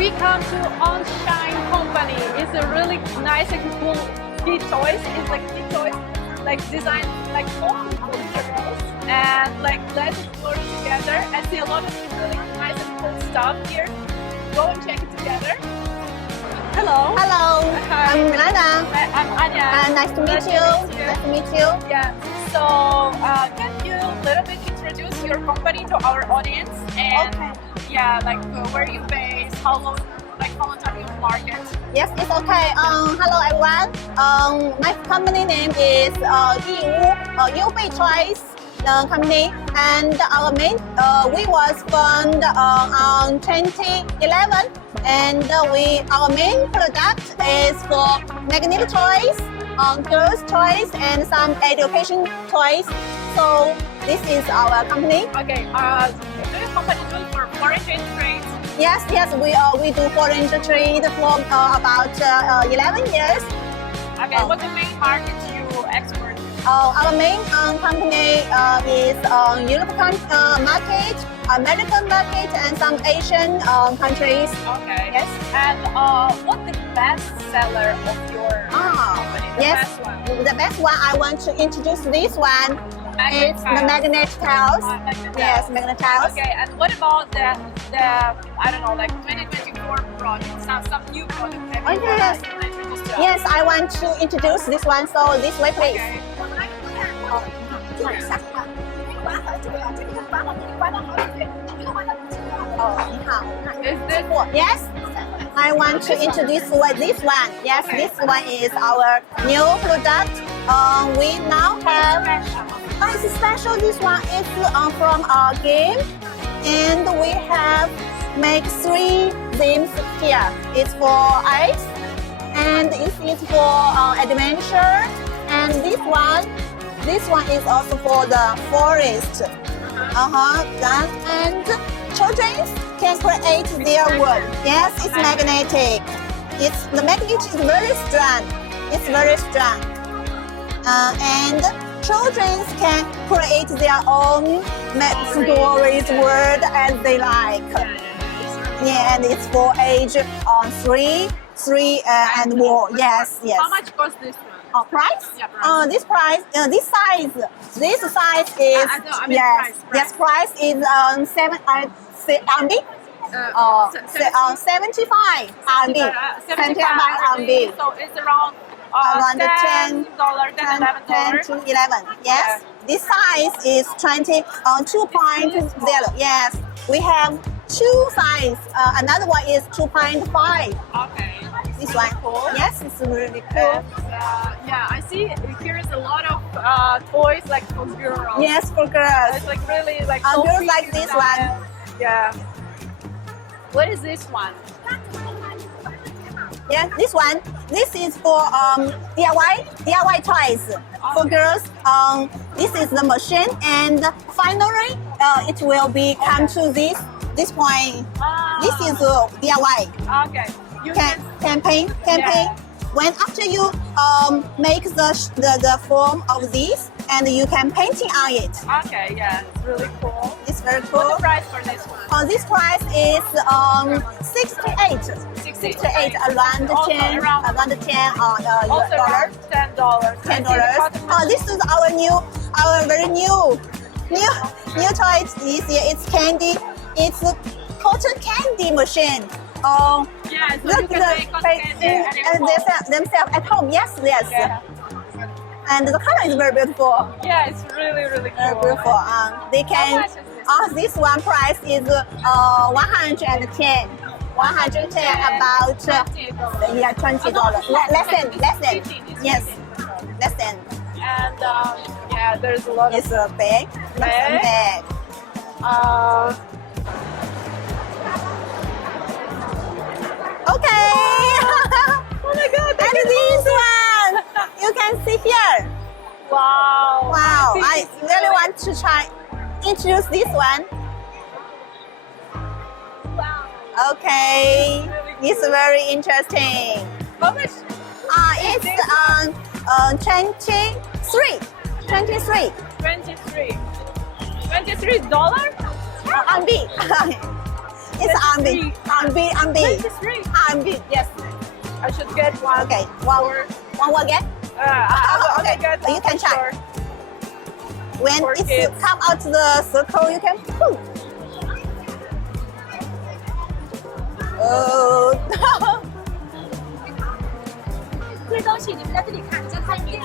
we come to On Shine Company. It's a really nice and cool kid toys. It's like kid toys, like designed like mostly for girls. And like let's explore it together. I see a lot of really nice and cool stuff here. Go and check it together. Hello. Hello, Hi. I'm Milana. I'm Anya. Nice to meet you. Nice to meet you. Yeah. So can you a little bit introduce your company to our audience? And Okay. yeah, like where you based, how long are you in the market? Yes, it's okay. Hello everyone. My company name is Yubei Choice company, and our main we was founded on 2011, and our main product is for magnetic toys, girls toys, and some education toys. So this is our company. Okay. Do your company do for foreign trade? Yes, we do foreign trade for about 11 years. Okay. What's the main market you export? Our main company is European market, American market, and some Asian countries. Okay. Yes. And what's the best seller of your company? The Yes, best one. the best one I want to introduce this one. Magnet It's tiles. the magnet tiles. Magnet Yes, tiles. magnet tiles. Okay, and what about the I don't know, like 2024 product, some new product? Have Oh, you yes. introduced to us? Yes, I want to introduce this one. So this way, please. Okay. 你好。 Is this Yes, I want to introduce this one. Yes, Okay. this one is our new product. We now have. It's special. This one is from our game, and we have make 3 themes here. It's for ice, and it is for adventure, and this one is also for the forest. And children can create their world. Yes, it's magnetic. The magnet is very strong. It's very strong. And children can create their own stories, world as they like. Yeah, and it's for age 3 and more. Yes. How much costs this one? Price? Yeah, price. This size is I know, I mean yes. price. Yes, price is 7 RMB. 75 RMB. 75 RMB. So it's around Around $10, $11. 10 to 11. Yes. This size is 2.0. Yes. We have 2 size. Another one is 2.5. Okay. This one. Cool. Yes, it's really cool. And, yeah, I see here is a lot of toys like for girls. Yes, for girls. It's like really like so Girls pretty like this design. one. Yeah. What is this one? Yeah, this one. This is for DIY toys for girls. This is the machine, and finally, it will be come to this point. This is DIY. Okay. You can Paint. Yeah. When after you make the form of this, and you can painting on it. Okay, yeah, it's really cool. It's very What's cool. the price for this one? This price is 68. 68 around 10 around 10 also dollar. around $10. $10. This is our very new toy this year. It's candy. It's a cotton candy machine. Yeah, so Look you can make cotton candy at your home. themselves at home. Yes. Yeah. And the color is very beautiful. Yeah, it's really, really Very cool. beautiful. They How can. much is this? This one price is 110. 110 about $20. yeah $20. Less than. 15, it's Yes, 15. less than. And yeah, there's a lot It's a bag. Bag. of Okay. oh my god, And this one, you can see here. wow. Wow, think I it's really want to introduce this one. Wow. Okay, Really it's very interesting. How much? It's 23. 23. $23. RMB. It's RMB. RMB. RMB. 23. RMB. Yes. I should get one. Okay. One more again. I Okay. get You one can for try. sure. When For it's kids. come out the circle, you can. Oh. 这些东西你们在这里看，就看一点。